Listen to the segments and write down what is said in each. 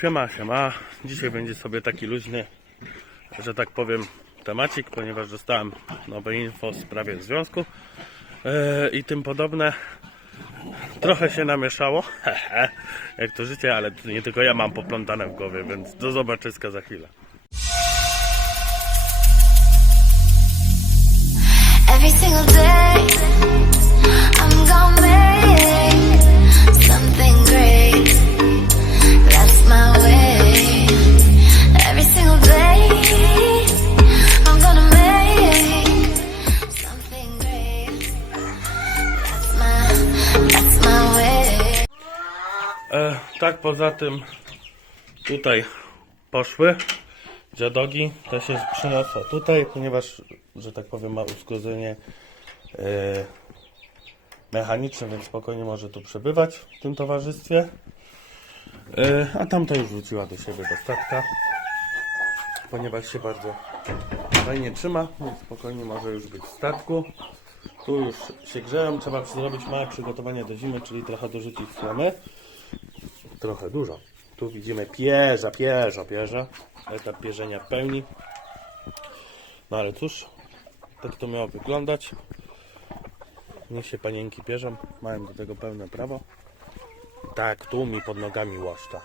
Siema, siema. Dzisiaj będzie sobie taki luźny, że tak powiem, temacik, ponieważ dostałem nowe info w sprawie związku e, i tym podobne. Trochę się namieszało, jak to życie, ale to nie tylko ja mam poplątane w głowie, więc do zobaczyska za chwilę. Every single day, poza tym tutaj poszły dziadogi, to się przyniosła tutaj, ponieważ, że tak powiem, ma uszkodzenie e, mechaniczne, więc spokojnie może tu przebywać w tym towarzystwie. E, a tamta już wróciła do siebie do statka, ponieważ się bardzo fajnie trzyma, więc spokojnie może już być w statku. Tu już się grzeją, trzeba zrobić małe przygotowania do zimy, czyli trochę dorzucić flamy trochę dużo. Tu widzimy pierza, pierza, pierza. Etap pierzenia pełni. No ale cóż, tak to miało wyglądać. Niech się panienki pierzą, mają do tego pełne prawo. Tak, tu mi pod nogami łoszcza.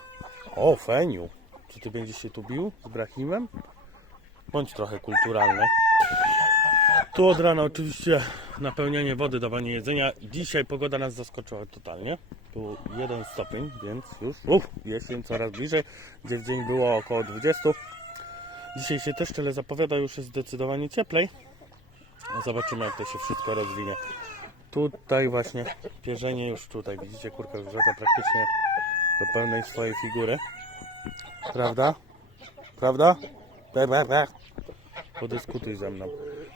O, Feniu, czy ty będziesz się tu bił z Brahimem? Bądź trochę kulturalny. Tu od rana oczywiście napełnianie wody, dawanie jedzenia. Dzisiaj pogoda nas zaskoczyła totalnie. Tu jeden stopień, więc już uf, jesień coraz bliżej, gdzie w dzień było około 20. Dzisiaj się też tyle zapowiada, już jest zdecydowanie cieplej. Zobaczymy jak to się wszystko rozwinie. Tutaj właśnie pierzenie już tutaj, widzicie kurka już wrzuca praktycznie do pełnej swojej figury. Prawda? Prawda? Be, be, be podyskutuj ze mną.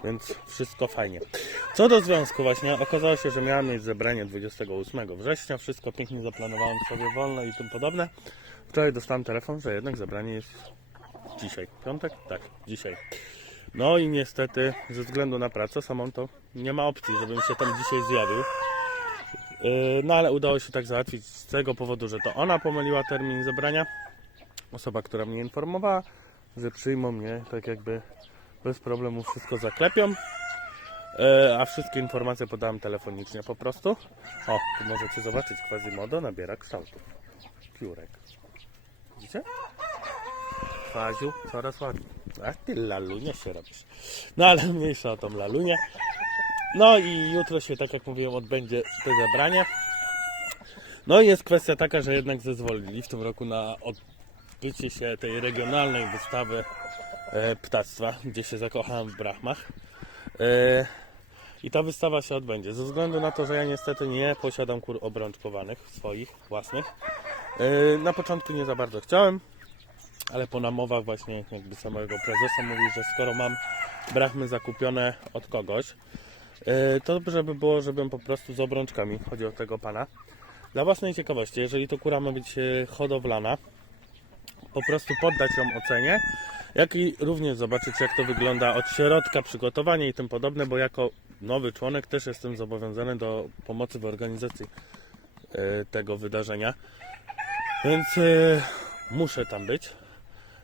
Więc wszystko fajnie. Co do związku właśnie, okazało się, że miałem mieć zebranie 28 września. Wszystko pięknie zaplanowałem sobie wolne i tym podobne. Wczoraj dostałem telefon, że jednak zebranie jest dzisiaj. Piątek? Tak, dzisiaj. No i niestety ze względu na pracę samą to nie ma opcji, żebym się tam dzisiaj zjawił. Yy, No ale udało się tak załatwić z tego powodu, że to ona pomyliła termin zebrania. Osoba, która mnie informowała, że przyjmą mnie tak jakby bez problemu wszystko zaklepią. E, a wszystkie informacje podałem telefonicznie po prostu. O, tu możecie zobaczyć, Quasimodo nabiera kształtów. Piórek. Widzicie? Kwaziu coraz ładniej. A ty lalunie się robisz. No ale mniejsza o tą lalunię. No i jutro się, tak jak mówiłem, odbędzie te zebranie. No i jest kwestia taka, że jednak zezwolili w tym roku na odbycie się tej regionalnej wystawy ptactwa, gdzie się zakochałem w brachmach. E, I ta wystawa się odbędzie. Ze względu na to, że ja niestety nie posiadam kur obrączkowanych swoich, własnych. E, na początku nie za bardzo chciałem, ale po namowach właśnie jakby samego prezesa mówi, że skoro mam brachmy zakupione od kogoś, e, to dobrze by było, żebym po prostu z obrączkami, chodzi o tego pana. Dla własnej ciekawości, jeżeli to kura ma być e, hodowlana, po prostu poddać ją ocenie, jak i również zobaczyć, jak to wygląda od środka, przygotowanie i tym podobne, bo jako nowy członek też jestem zobowiązany do pomocy w organizacji e, tego wydarzenia. Więc e, muszę tam być.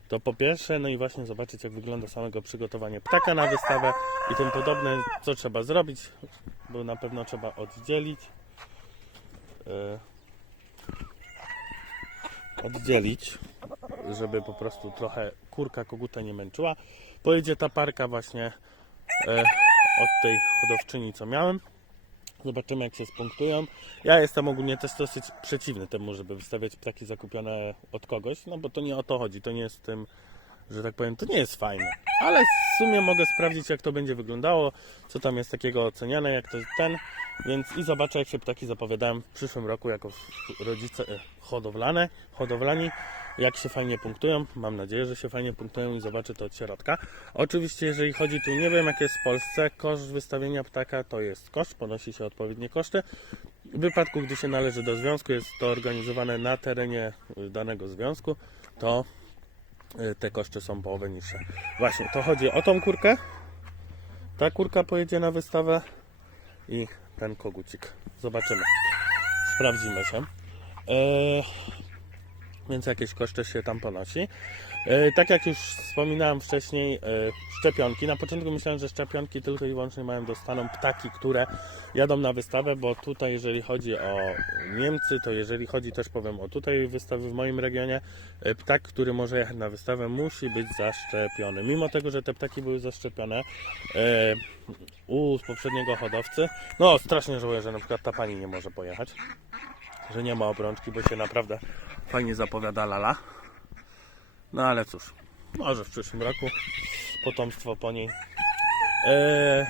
To po pierwsze, no i właśnie zobaczyć, jak wygląda samego przygotowanie ptaka na wystawę i tym podobne, co trzeba zrobić, bo na pewno trzeba oddzielić. E, oddzielić, żeby po prostu trochę kurka koguta nie męczyła. Pojedzie ta parka właśnie e, od tej hodowczyni, co miałem. Zobaczymy, jak się spunktują. Ja jestem ogólnie też dosyć przeciwny temu, żeby wystawiać ptaki zakupione od kogoś, no bo to nie o to chodzi. To nie jest tym, że tak powiem, to nie jest fajne. Ale w sumie mogę sprawdzić, jak to będzie wyglądało, co tam jest takiego oceniane, jak to ten. Więc i zobaczę, jak się ptaki zapowiadają w przyszłym roku jako rodzice e, hodowlane, hodowlani, jak się fajnie punktują. Mam nadzieję, że się fajnie punktują i zobaczę to od środka. Oczywiście, jeżeli chodzi tu, nie wiem jak jest w Polsce, koszt wystawienia ptaka to jest koszt, ponosi się odpowiednie koszty. W wypadku, gdy się należy do związku, jest to organizowane na terenie y, danego związku, to y, te koszty są połowę niższe. Właśnie, to chodzi o tą kurkę. Ta kurka pojedzie na wystawę i ten kogucik. Zobaczymy. Sprawdzimy się. Eee, więc jakieś koszty się tam ponosi. E, Tak jak już wspominałem wcześniej, e, szczepionki. Na początku myślałem, że szczepionki tylko i wyłącznie mają dostaną ptaki, które jadą na wystawę, bo tutaj jeżeli chodzi o Niemcy, to jeżeli chodzi też powiem o tutaj wystawy w moim regionie, e, ptak, który może jechać na wystawę musi być zaszczepiony. Mimo tego, że te ptaki były zaszczepione u poprzedniego hodowcy, no strasznie żałuję, że na przykład ta pani nie może pojechać, że nie ma obrączki, bo się naprawdę fajnie zapowiada lala. No ale cóż, może w przyszłym roku potomstwo po niej. Eee,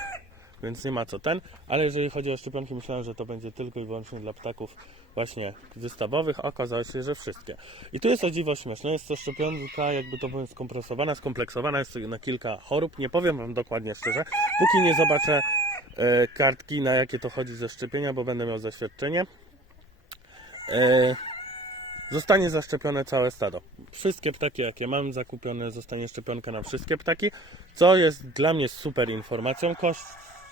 więc nie ma co ten, ale jeżeli chodzi o szczepionki, myślałem, że to będzie tylko i wyłącznie dla ptaków właśnie wystawowych, okazało się, że wszystkie. I tu jest o dziwo śmieszne, jest to szczepionka jakby to powiem skompresowana, skompleksowana, jest na kilka chorób, nie powiem Wam dokładnie szczerze, póki nie zobaczę e, kartki na jakie to chodzi ze szczepienia, bo będę miał zaświadczenie. E, Zostanie zaszczepione całe stado. Wszystkie ptaki, jakie mam zakupione, zostanie szczepionka na wszystkie ptaki, co jest dla mnie super informacją. Koszt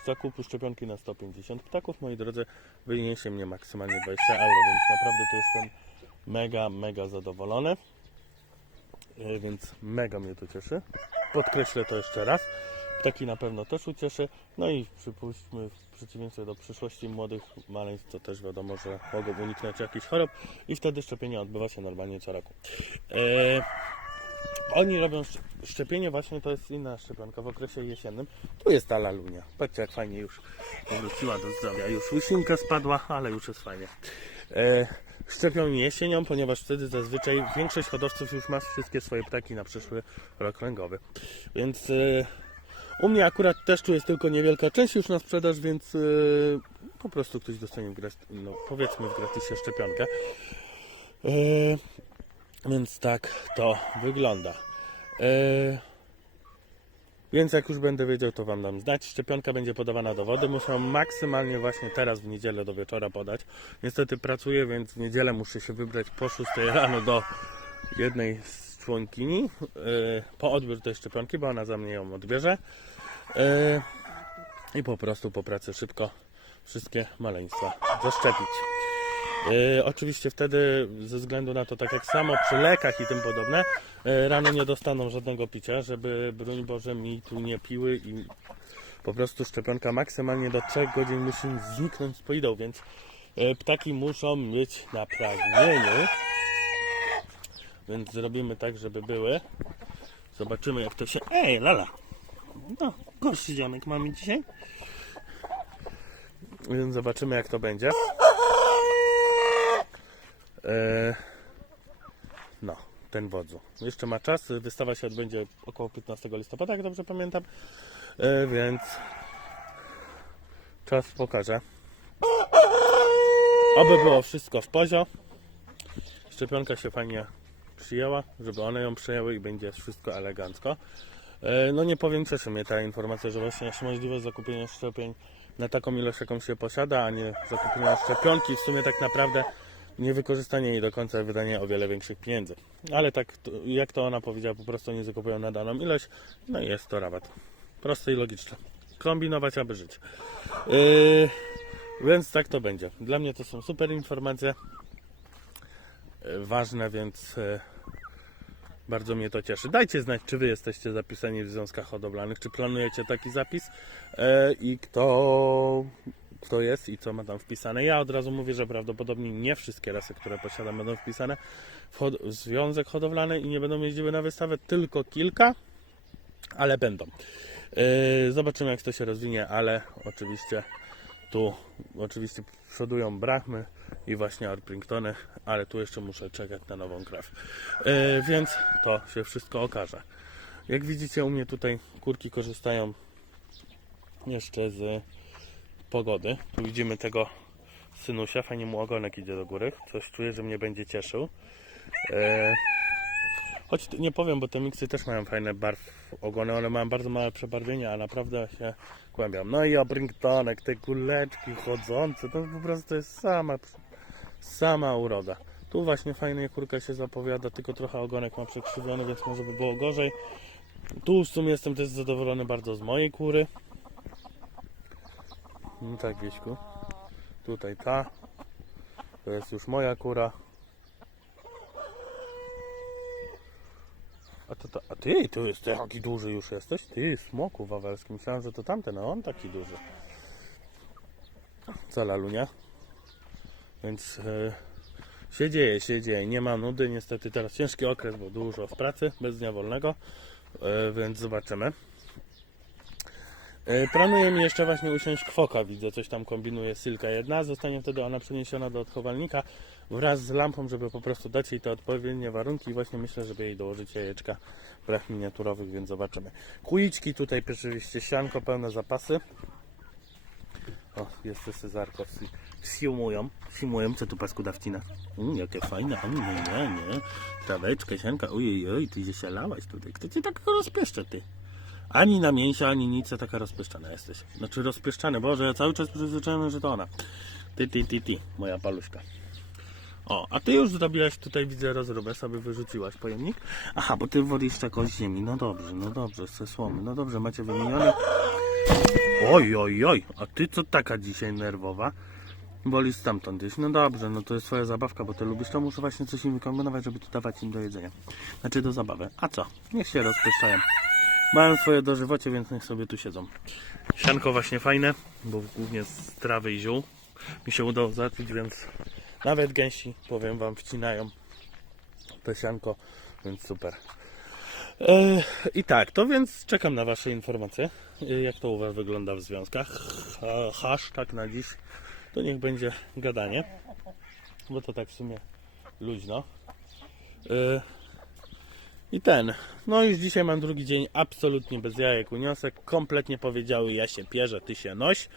zakupu szczepionki na 150 ptaków, moi drodzy, wyniesie mnie maksymalnie 20 euro, więc naprawdę tu jestem mega, mega zadowolony. E, Więc mega mnie to cieszy. Podkreślę to jeszcze raz. Ptaki na pewno też ucieszy. No i przypuśćmy w przeciwieństwie do przyszłości młodych maleństw, to też wiadomo, że mogą uniknąć jakichś chorób i wtedy szczepienie odbywa się normalnie co roku. E, oni robią szcz- szczepienie, właśnie to jest inna szczepionka w okresie jesiennym. Tu jest ta lalunia. Patrzcie jak fajnie już powróciła do zdrowia. Już łysinka spadła, ale już jest fajnie. E, szczepią jesienią, ponieważ wtedy zazwyczaj większość hodowców już ma wszystkie swoje ptaki na przyszły rok kręgowy. Więc e, u mnie akurat też tu jest tylko niewielka część już na sprzedaż, więc e, po prostu ktoś dostanie w grat- no, powiedzmy w gratisie szczepionkę. E, więc tak to wygląda. E, więc jak już będę wiedział, to Wam dam znać. Szczepionka będzie podawana do wody. Muszę maksymalnie właśnie teraz w niedzielę do wieczora podać. Niestety pracuję, więc w niedzielę muszę się wybrać po 6 rano do jednej z członkini e, po odbiór tej szczepionki, bo ona za mnie ją odbierze. E, I po prostu po pracy szybko wszystkie maleństwa zaszczepić. E, oczywiście wtedy ze względu na to, tak jak samo przy lekach i tym podobne, rano nie dostaną żadnego picia, żeby broń Boże mi tu nie piły i po prostu szczepionka maksymalnie do 3 godzin musi zniknąć z poidą, więc ptaki muszą być na pragnieniu. Więc zrobimy tak, żeby były. Zobaczymy jak to się... Ej, lala! No, gorszy dzionek mamy dzisiaj. Więc zobaczymy jak to będzie. E, no, ten wodzu. Jeszcze ma czas. Wystawa się odbędzie około 15 listopada, jak dobrze pamiętam. E, więc czas pokaże. Oby było wszystko w pozio. Szczepionka się fajnie przyjęła, żeby one ją przyjęły i będzie wszystko elegancko. E, No nie powiem, cieszy mnie ta informacja, że właśnie jest możliwość zakupienia szczepień na taką ilość, jaką się posiada, a nie zakupienia szczepionki. W sumie tak naprawdę nie wykorzystanie jej do końca wydanie o wiele większych pieniędzy. Ale tak, jak to ona powiedziała, po prostu nie zakupują na daną ilość. No i jest to rabat. Proste i logiczne. Kombinować, aby żyć. Yy, więc tak to będzie. Dla mnie to są super informacje. Yy, ważne, więc bardzo mnie to cieszy. Dajcie znać, czy wy jesteście zapisani w związkach hodowlanych, czy planujecie taki zapis yy, i kto, kto jest i co ma tam wpisane. Ja od razu mówię, że prawdopodobnie nie wszystkie rasy, które posiadam, będą wpisane w, hod- w związek hodowlany i nie będą jeździły na wystawę, tylko kilka, ale będą. Yy, zobaczymy, jak to się rozwinie, ale oczywiście tu oczywiście przodują brachmy i właśnie Orpingtony, ale tu jeszcze muszę czekać na nową krew. Yy, więc to się wszystko okaże. Jak widzicie, u mnie tutaj kurki korzystają jeszcze z pogody. Tu widzimy tego synusia, fajnie mu ogonek idzie do góry. Coś czuję, że mnie będzie cieszył. Yy, Choć nie powiem, bo te miksy też mają fajne barw ogony, one mają bardzo małe przebarwienia, a naprawdę się kłębią. No i obringtonek, te kuleczki chodzące, to po prostu jest sama, sama uroda. Tu właśnie fajnie kurka się zapowiada, tylko trochę ogonek ma przekrzywiony, więc może by było gorzej. Tu w sumie jestem też zadowolony bardzo z mojej kury. No tak, Wieśku. Tutaj ta. To jest już moja kura. A, to, to, a ty, ty jesteś taki duży już jesteś? Ty, smoku wawelski. Myślałem, że to tamten, a on taki duży. Co lalunia? Więc e, się dzieje, się dzieje. Nie ma nudy. Niestety teraz ciężki okres, bo dużo w pracy, bez dnia wolnego. E, więc zobaczymy. E, Planuję mi jeszcze właśnie usiąść kwoka, widzę, coś tam kombinuje Sylka jedna, zostanie wtedy ona przeniesiona do odchowalnika wraz z lampą, żeby po prostu dać jej te odpowiednie warunki. I właśnie myślę, żeby jej dołożyć jajeczka. Brach miniaturowych, więc zobaczymy. Kuliczki tutaj oczywiście sianko, pełne zapasy. O, jeszcze Cezarko si- siumują, simują, co tu pasku dawcina. Mm, jakie fajne, o nie, nie, nie, traweczkę, sianka, ojej, oj, ty się sialałaś tutaj, kto cię tak rozpieszcze, ty? Ani na mięsie, ani nic, taka rozpieszczana jesteś. Znaczy rozpieszczany, Boże, ja cały czas przyzwyczajony, że to ona. Ty, ty, ty, ty, moja paluszka. O, a ty już zrobiłaś tutaj, widzę, rozróbę, sobie wyrzuciłaś pojemnik. Aha, bo ty wolisz taką ziemi. No dobrze, no dobrze, ze słomy. No dobrze, macie wymienione. Oj, oj, oj, a ty co taka dzisiaj nerwowa? Wolisz stamtąd iść. No dobrze, no to jest twoja zabawka, bo ty lubisz, to muszę właśnie coś im wykombinować, żeby tu dawać im do jedzenia. Znaczy do zabawy. A co? Niech się rozpieszczają. Mają swoje dożywocie, więc niech sobie tu siedzą. Sianko właśnie fajne, bo głównie z trawy i ziół mi się udało załatwić, więc nawet gęsi, powiem wam, wcinają to sianko, więc super. E, I tak, to więc czekam na wasze informacje, e, jak to u was wygląda w związkach. Ha- Hashtag na dziś to niech będzie gadanie, bo to tak w sumie luźno. E, i ten. No już dzisiaj mam drugi dzień absolutnie bez jajek uniosek. Kompletnie powiedziały ja się pierze, ty się noś.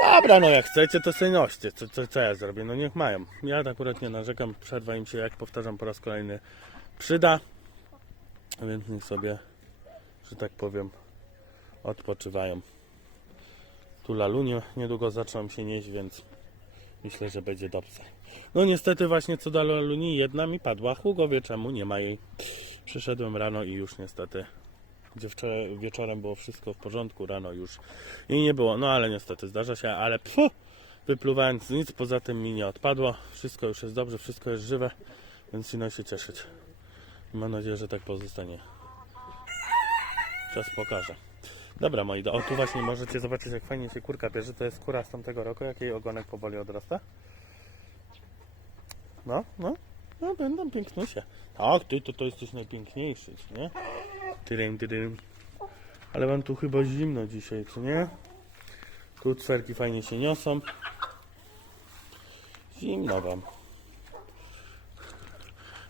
Dobra, no jak chcecie, to sobie noście. Co, co, co ja zrobię? No niech mają. Ja akurat nie narzekam. Przerwa im się, jak powtarzam po raz kolejny, przyda. Więc niech sobie, że tak powiem, odpoczywają. Tu lalunie niedługo zaczną się nieść, więc myślę, że będzie dobrze. No niestety właśnie co do laluni, jedna mi padła. Hugo wie czemu, nie ma jej. Przyszedłem rano i już niestety, gdzie wczoraj wieczorem było wszystko w porządku, rano już jej nie było. No ale niestety zdarza się, ale pfu, wypluwając nic poza tym mi nie odpadło. Wszystko już jest dobrze, wszystko jest żywe, więc ino się cieszyć. Mam nadzieję, że tak pozostanie. Czas pokaże. Dobra moi. O tu właśnie możecie zobaczyć jak fajnie się kurka bierze. To jest kura z tamtego roku, jak jej ogonek powoli odrasta. No, no, no będą pięknusie. Tak, ty to, to jesteś najpiękniejszy, nie? Tyrym, tyrym. Ale wam tu chyba zimno dzisiaj, co nie? Tu cwerki fajnie się niosą. Zimno wam.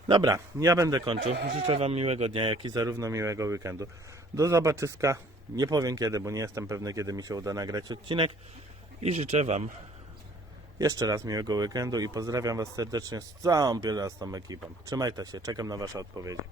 Dobra, ja będę kończył. Życzę wam miłego dnia, jak i zarówno miłego weekendu. Do zobaczyska. Nie powiem kiedy, bo nie jestem pewny, kiedy mi się uda nagrać odcinek. I życzę wam jeszcze raz miłego weekendu i pozdrawiam Was serdecznie z całą bielastą ekipą. Trzymajcie się, czekam na Wasze odpowiedzi.